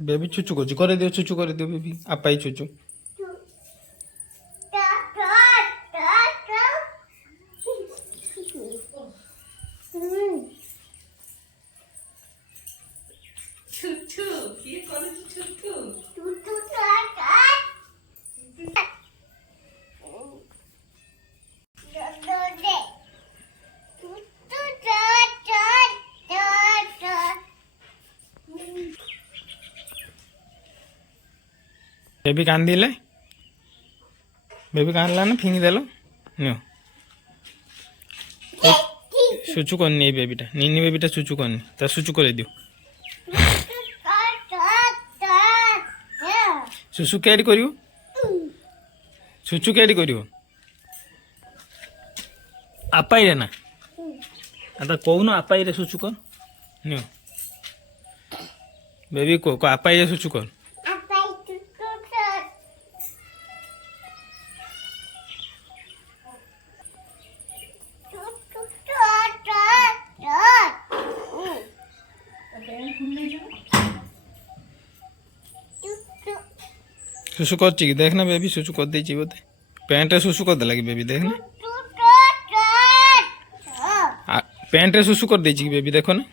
Baby चुचू कर दियो, चुचू कर दियो बेबी। आपा ही चुचू। छुट्टू ये कौन छुट्टू छुट्टू बेबी कांदिले, बेबी कांदला ना फिंगी देलो नो सुचु करनी बेबीटा, नीनी बेबीटा सुचु करनी ता सुचु कर दियो। सुसु कैडी करियो, सुचु कैडी करियो आपाई रे ना आता कहू ना आपाई रे सुचु कर नो बेबी को आपाई रे सुचु कर। सुसु कर ची देखना बेबी, सुसु कर दे ची बोते पैंट रे सुसु कर दे लगी बेबी देखना, पैंट रे सुसु कर दे ची बेबी देखो ना।